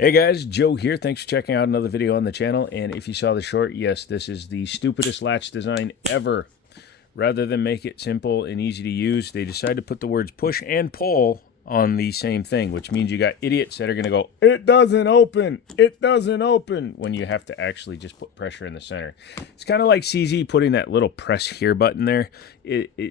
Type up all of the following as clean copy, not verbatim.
Hey guys, Joe here. Thanks for checking out another video on the channel. And if you saw the short, yes, this is the stupidest latch design ever. Rather than make it simple and easy to use, they decided to put the words push and pull on the same thing, which means you got idiots that are going to go, it doesn't open, when you have to actually just put pressure in the center. It's kind of like CZ putting that little press here button there.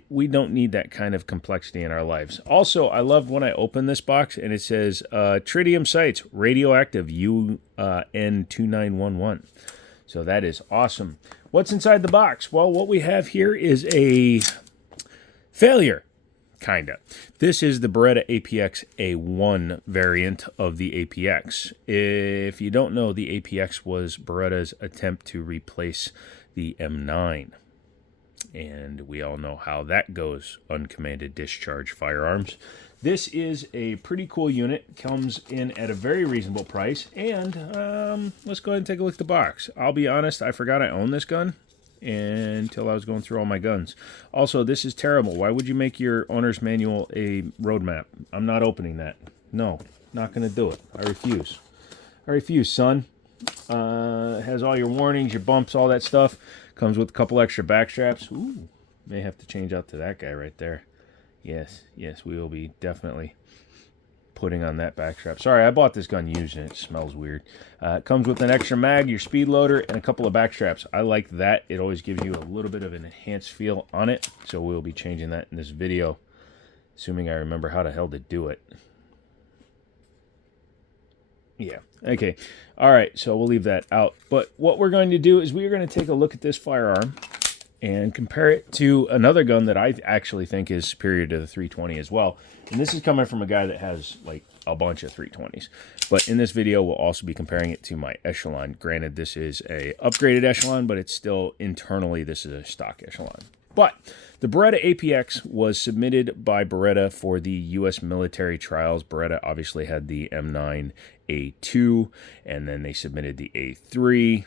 We don't need that kind of complexity in our lives. Also, I love when I open this box and it says tritium sites, radioactive UN2911. So that is awesome. What's inside the box? Well, what we have here is a failure. Kinda. This is the Beretta APX A1 variant of the APX. If you don't know, the APX was Beretta's attempt to replace the M9. And we all know how that goes, uncommanded discharge firearms. This is a pretty cool unit. Comes in at a very reasonable price. And let's go ahead and take a look at the box. I'll be honest, I forgot I own this gun until I was going through all my guns. Also, this is terrible. Why would you make your owner's manual a roadmap? I'm not opening that. No, not going to do it. I refuse. I refuse, son. Has all your warnings, your bumps, all that stuff. Comes with a couple extra back straps. Ooh, may have to change out to that guy right there. Yes, we will be definitely putting on that back strap. Sorry, I bought this gun used and it smells weird. It comes with an extra mag, your speed loader, and a couple of back straps. I like that. It always gives you a little bit of an enhanced feel on it. So we'll be changing that in this video, assuming I remember how the hell to do it. Yeah, okay. All right, so we'll leave that out. But what we're going to do is we're going to take a look at this firearm and compare it to another gun that I actually think is superior to the 320 as well. And this is coming from a guy that has like a bunch of 320s. But in this video, we'll also be comparing it to my Echelon. Granted, this is a upgraded Echelon, but it's still internally, this is a stock Echelon. But the Beretta APX was submitted by Beretta for the U.S. military trials. Beretta obviously had the M9A2, and then they submitted the A3.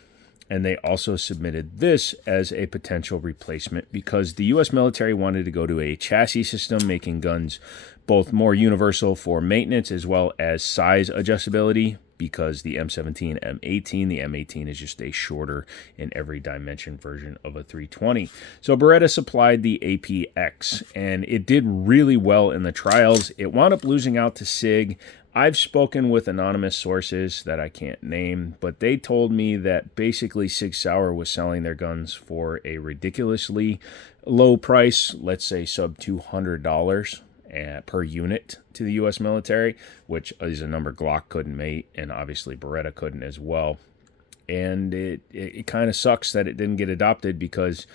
And they also submitted this as a potential replacement because the U.S. military wanted to go to a chassis system, making guns both more universal for maintenance as well as size adjustability, because the M17, M18, the M18 is just a shorter in every dimension version of a 320. So Beretta supplied the APX, and it did really well in the trials. It wound up losing out to SIG. I've spoken with anonymous sources that I can't name, but they told me that basically Sig Sauer was selling their guns for a ridiculously low price, let's say sub $200 per unit to the U.S. military, which is a number Glock couldn't make, and obviously Beretta couldn't as well. And it kind of sucks that it didn't get adopted because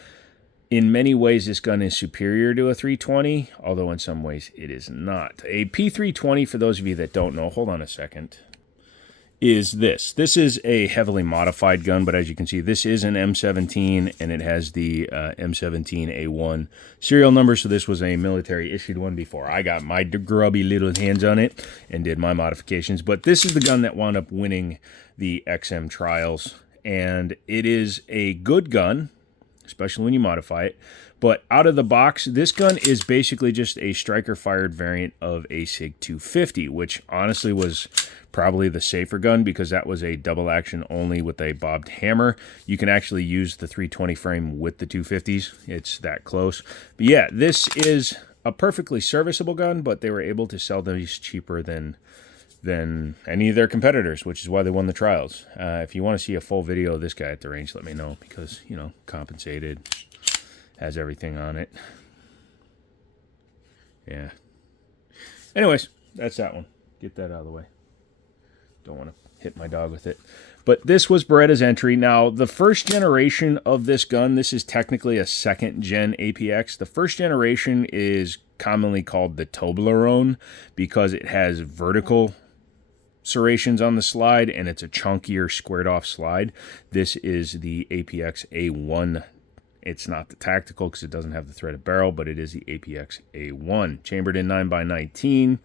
in many ways, this gun is superior to a 320, although in some ways it is not. A P320, for those of you that don't know, hold on a second, is this. This is a heavily modified gun, but as you can see, this is an M17, and it has the M17A1 serial number, so this was a military-issued one before I got my grubby little hands on it and did my modifications. But this is the gun that wound up winning the XM trials, and it is a good gun, especially when you modify it. But out of the box, this gun is basically just a striker-fired variant of a SIG 250, which honestly was probably the safer gun because that was a double action only with a bobbed hammer. You can actually use the 320 frame with the 250s. It's that close. But yeah, this is a perfectly serviceable gun, but they were able to sell these cheaper than any of their competitors, which is why they won the trials. If you want to see a full video of this guy at the range, let me know because, you know, compensated, has everything on it. Yeah. Anyways, that's that one. Get that out of the way. Don't want to hit my dog with it. But this was Beretta's entry. Now, the first generation of this gun, this is technically a second-gen APX. The first generation is commonly called the Toblerone because it has vertical serrations on the slide, and it's a chunkier squared off slide. This is the APX A1. It's not the tactical because it doesn't have the threaded barrel, but it is the APX A1. Chambered in 9x19.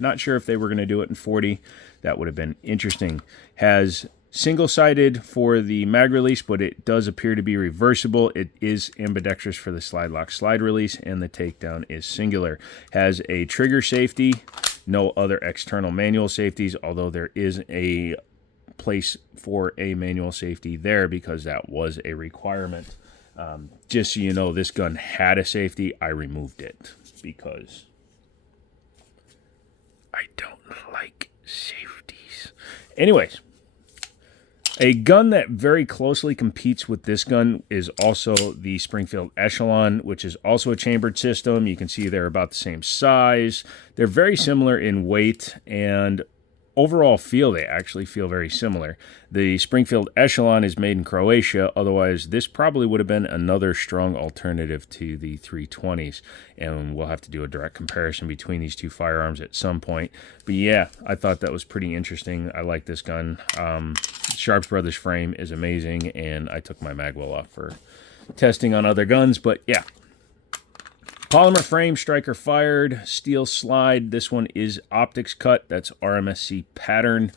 Not sure if they were going to do it in 40. That would have been interesting. Has single-sided for the mag release, but it does appear to be reversible. It is ambidextrous for the slide lock slide release, and the takedown is singular. Has a trigger safety No other external manual safeties, although there is a place for a manual safety there because that was a requirement. Just so you know, this gun had a safety. I removed it because I don't like safeties. Anyways, a gun that very closely competes with this gun is also the Springfield Echelon, which is also a chambered system. You can see they're about the same size. They're very similar in weight, and overall feel, they actually feel very similar. The Springfield Echelon is made in Croatia. Otherwise, this probably would have been another strong alternative to the 320s. And we'll have to do a direct comparison between these two firearms at some point. But yeah, I thought that was pretty interesting. I like this gun. Sharps Brothers frame is amazing, and I took my magwell off for testing on other guns. But yeah. Polymer frame, striker fired, steel slide. This one is optics cut. That's RMSC pattern.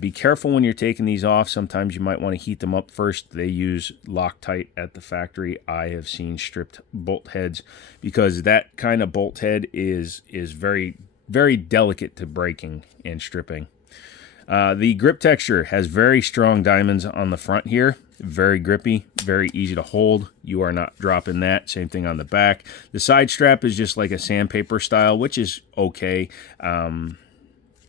Be careful when you're taking these off. Sometimes you might want to heat them up first. They use Loctite at the factory. I have seen stripped bolt heads because that kind of bolt head is very, very delicate to breaking and stripping. The grip texture has very strong diamonds on the front here. Very grippy, very easy to hold. You are not dropping that. Same thing on the back. The side strap is just like a sandpaper style, which is okay.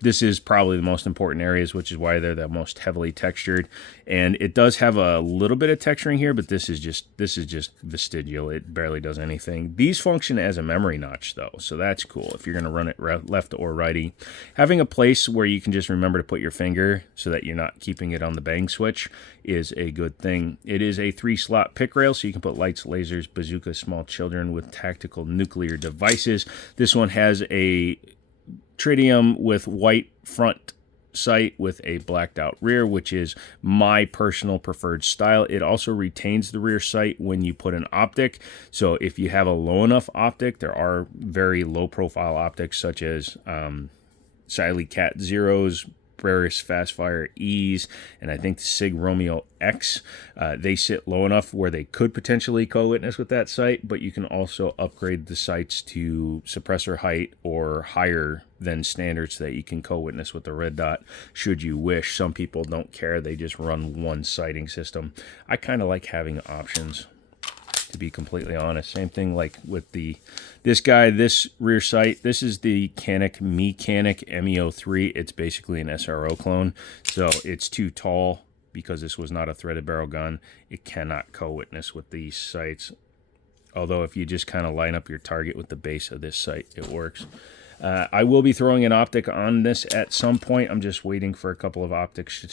This is probably the most important areas, which is why they're the most heavily textured. And it does have a little bit of texturing here, but this is just vestigial. It barely does anything. These function as a memory notch, though, so that's cool if you're going to run it left or righty. Having a place where you can just remember to put your finger so that you're not keeping it on the bang switch is a good thing. It is a 3-slot pick rail, so you can put lights, lasers, bazookas, small children with tactical nuclear devices. This one has a tritium with white front sight with a blacked out rear, which is my personal preferred style. It also retains the rear sight when you put an optic. So if you have a low enough optic, there are very low profile optics such as Siley Cat Zeros, Breris Fastfire E's, and I think the Sig Romeo X. They sit low enough where they could potentially co-witness with that sight, but you can also upgrade the sights to suppressor height or higher than standard so that you can co-witness with the red dot should you wish. Some people don't care. They just run one sighting system. I kind of like having options, to be completely honest. Same thing like with this guy, this rear sight. This is the Canik Mechanic MEO3. It's basically an SRO clone, so it's too tall because this was not a threaded barrel gun. It cannot co-witness with these sights, although if you just kind of line up your target with the base of this sight, it works. I will be throwing an optic on this at some point. I'm just waiting for a couple of optics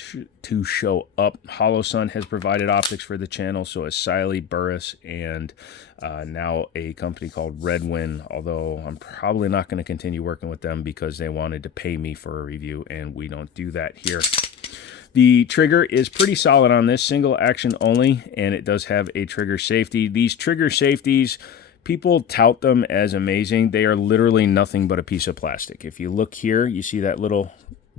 to show up. Hollow Sun has provided optics for the channel, so has Siley, Burris, and now a company called Redwin, although I'm probably not going to continue working with them because they wanted to pay me for a review, and we don't do that here. The trigger is pretty solid on this, single action only, and it does have a trigger safety. These trigger safeties, people tout them as amazing. They are literally nothing but a piece of plastic. If you look here, you see that little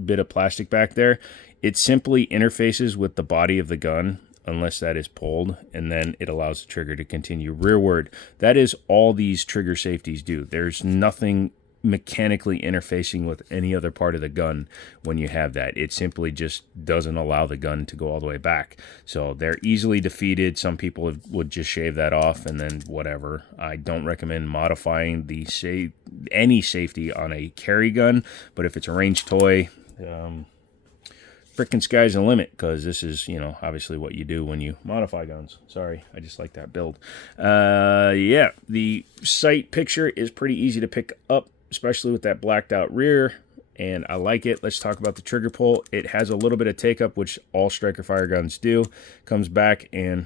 bit of plastic back there. It simply interfaces with the body of the gun, unless that is pulled, and then it allows the trigger to continue rearward. That is all these trigger safeties do. There's nothing mechanically interfacing with any other part of the gun when you have that. It simply just doesn't allow the gun to go all the way back. So they're easily defeated. Some people would just shave that off and then whatever. I don't recommend modifying any safety on a carry gun, but if it's a range toy, frickin' sky's the limit, because this is, obviously what you do when you modify guns. Sorry, I just like that build. Yeah, the sight picture is pretty easy to pick up, especially with that blacked out rear, and I like it. Let's talk about the trigger pull. It has a little bit of take up, which all striker fire guns do. Comes back and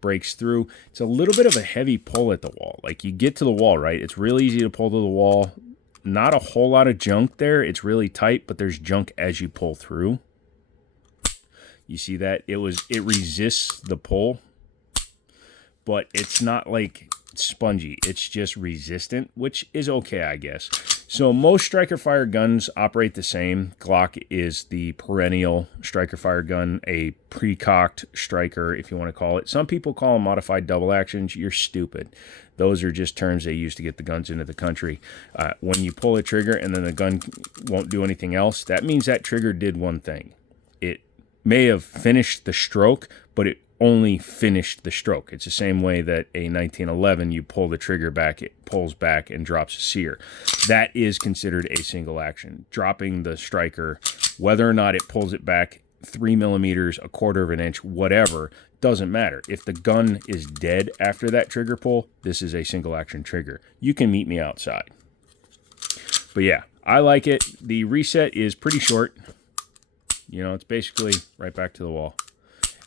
breaks through. It's a little bit of a heavy pull at the wall. Like, you get to the wall, right? It's really easy to pull to the wall. Not a whole lot of junk there. It's really tight, but there's junk as you pull through. You see that? It resists the pull, but it's not like spongy. It's just resistant, which is okay, I guess. So most striker fire guns operate the same. Glock is the perennial striker fire gun, a pre-cocked striker, if you want to call it. Some people call them modified double actions. You're stupid. Those are just terms they use to get the guns into the country. When you pull a trigger and then the gun won't do anything else, that means that trigger did one thing. It may have finished the stroke, but it only finished the stroke. It's the same way that a 1911, you pull the trigger back, it pulls back and drops a sear. That is considered a single action. Dropping the striker, whether or not it pulls it back 3 millimeters, a quarter of an inch, whatever, doesn't matter. If the gun is dead after that trigger pull, this is a single action trigger. You can meet me outside. But yeah, I like it. The reset is pretty short. You know, it's basically right back to the wall.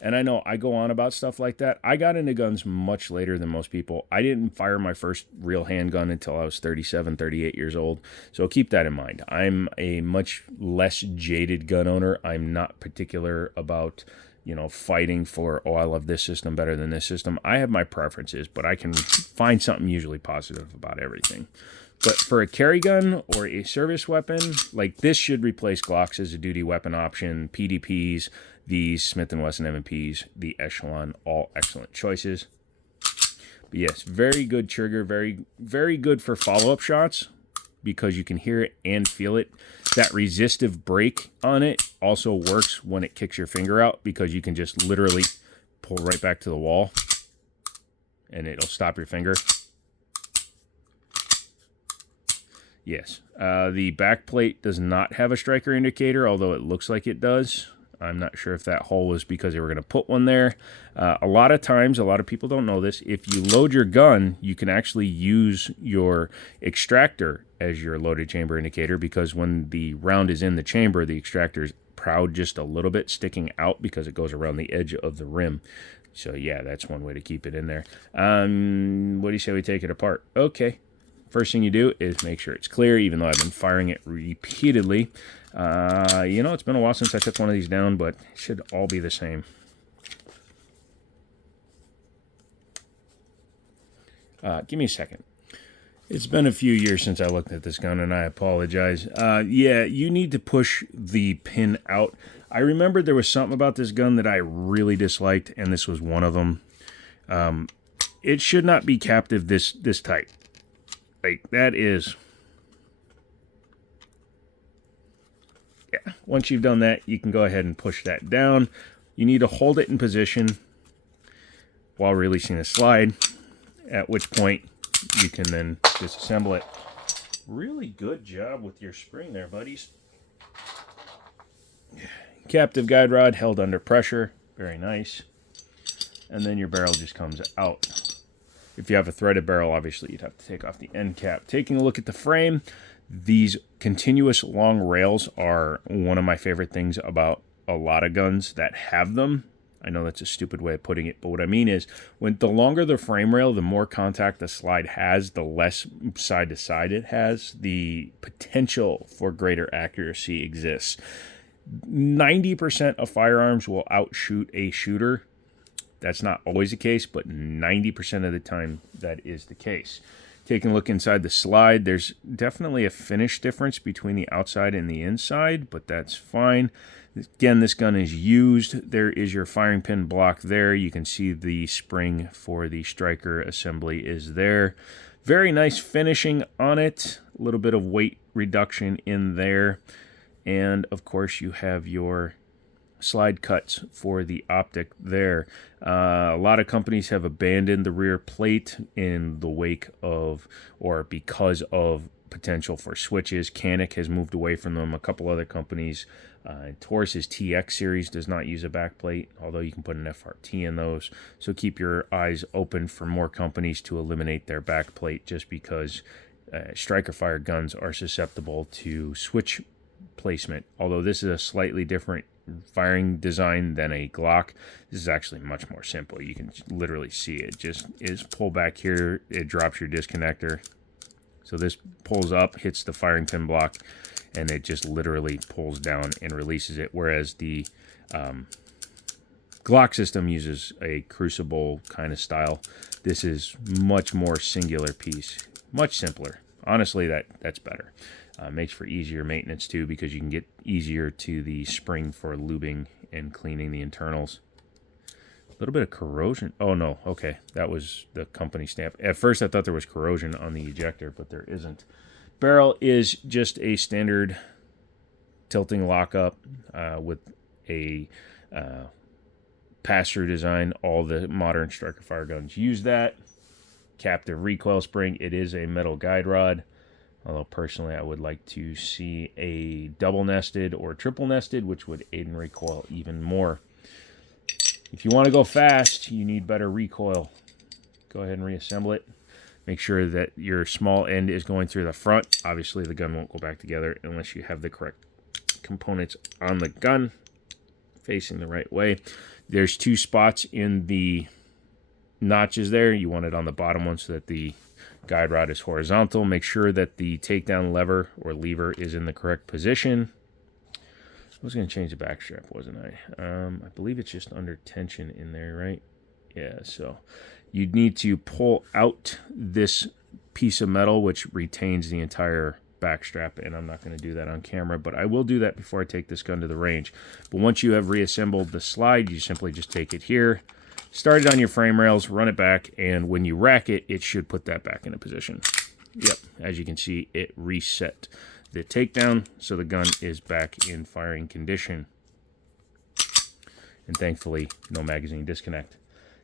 And I know I go on about stuff like that. I got into guns much later than most people. I didn't fire my first real handgun until I was 37, 38 years old. So keep that in mind. I'm a much less jaded gun owner. I'm not particular about, you know, fighting for, oh, I love this system better than this system. I have my preferences, but I can find something usually positive about everything. But for a carry gun or a service weapon, like this should replace Glocks as a duty weapon option, PDPs, these Smith & Wesson M&Ps, the Echelon, all excellent choices. But yes, very good trigger, very, very good for follow-up shots because you can hear it and feel it. That resistive brake on it also works when it kicks your finger out because you can just literally pull right back to the wall and it'll stop your finger. Yes, the back plate does not have a striker indicator, although it looks like it does. I'm not sure if that hole was because they were going to put one there. A lot of times, a lot of people don't know this, if you load your gun, you can actually use your extractor as your loaded chamber indicator because when the round is in the chamber, the extractor is proud just a little bit sticking out because it goes around the edge of the rim. So yeah, that's one way to keep it in there. What do you say we take it apart? Okay. First thing you do is make sure it's clear, even though I've been firing it repeatedly. You know, it's been a while since I took one of these down, but it should all be the same. Give me a second. It's been a few years since I looked at this gun, and I apologize. Yeah, you need to push the pin out. I remember there was something about this gun that I really disliked, and this was one of them. It should not be captive this tight. Like, that is... Yeah, once you've done that, you can go ahead and push that down. You need to hold it in position while releasing the slide, at which point you can then disassemble it. Really good job with your spring there, buddies. Captive guide rod held under pressure. Very nice. And then your barrel just comes out. If you have a threaded barrel, obviously you'd have to take off the end cap. Taking a look at the frame, these continuous long rails are one of my favorite things about a lot of guns that have them. I know that's a stupid way of putting it, but what I mean is when the longer the frame rail, the more contact the slide has, the less side to side it has, the potential for greater accuracy exists. 90% of firearms will outshoot a shooter. That's not always the case, but 90% of the time that is the case. Taking a look inside the slide, there's definitely a finish difference between the outside and the inside, but that's fine. Again, this gun is used. There is your firing pin block there. You can see the spring for the striker assembly is there. Very nice finishing on it. A little bit of weight reduction in there. And, of course, you have your slide cuts for the optic there. A lot of companies have abandoned the rear plate in the wake of or because of potential for switches. Canik has moved away from them. A couple other companies, Taurus's TX series does not use a back plate, although you can put an FRT in those. So keep your eyes open for more companies to eliminate their back plate just because striker fire guns are susceptible to switch placement. Although this is a slightly different firing design than a Glock, this is actually much more simple. You can literally see it just is pull back here, it drops your disconnector. So this pulls up, hits the firing pin block, and it just literally pulls down and releases it. Whereas the Glock system uses a crucible kind of style. This is much more singular piece, much simpler. honestly, that's better. Makes for easier maintenance too, because you can get easier to the spring for lubing and cleaning the internals. A little bit of corrosion. Oh no, okay, that was the company stamp. At first I thought there was corrosion on the ejector, but there isn't. Barrel is just a standard tilting lockup with a pass-through design. All the modern striker fire guns use that. Captive recoil spring. It is a metal guide rod, although personally I would like to see a double nested or triple nested, which would aid in recoil even more. If you want to go fast, you need better recoil. Go ahead and reassemble it. Make sure that your small end is going through the front. Obviously the gun won't go back together unless you have the correct components on the gun facing the right way. There's 2 spots in the notches there. You want it on the bottom one so that the guide rod is horizontal. Make sure that the takedown lever or lever is in the correct position. I was going to change the back strap, wasn't I? I believe it's just under tension in there, right? Yeah, so you'd need to pull out this piece of metal, which retains the entire back strap, and I'm not going to do that on camera, but I will do that before I take this gun to the range. But once you have reassembled the slide, you simply just take it here, start it on your frame rails, run it back, and when you rack it, it should put that back into position. Yep, as you can see, it reset the takedown, so the gun is back in firing condition. And thankfully, no magazine disconnect.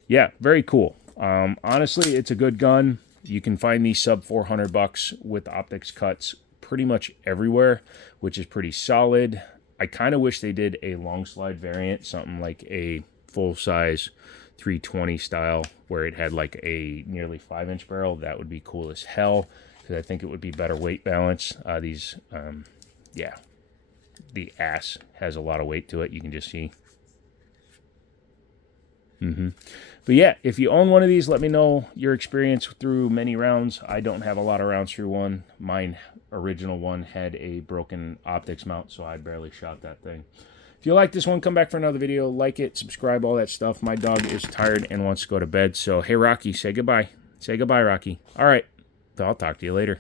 Yeah, very cool. Honestly, it's a good gun. You can find these sub $400 with optics cuts pretty much everywhere, which is pretty solid. I kind of wish they did a long slide variant, something like a full-size 320 style, where it had like a nearly 5-inch barrel. That would be cool as hell, because I think it would be better weight balance. Yeah, the ass has a lot of weight to it. You can just see. But yeah, if you own one of these, let me know your experience through many rounds. I don't have a lot of rounds through one. Mine original one had a broken optics mount, so I barely shot that thing. If you like this one, come back for another video. Like it, subscribe, all that stuff. My dog is tired and wants to go to bed. So, hey, Rocky, say goodbye. Say goodbye, Rocky. All right. I'll talk to you later.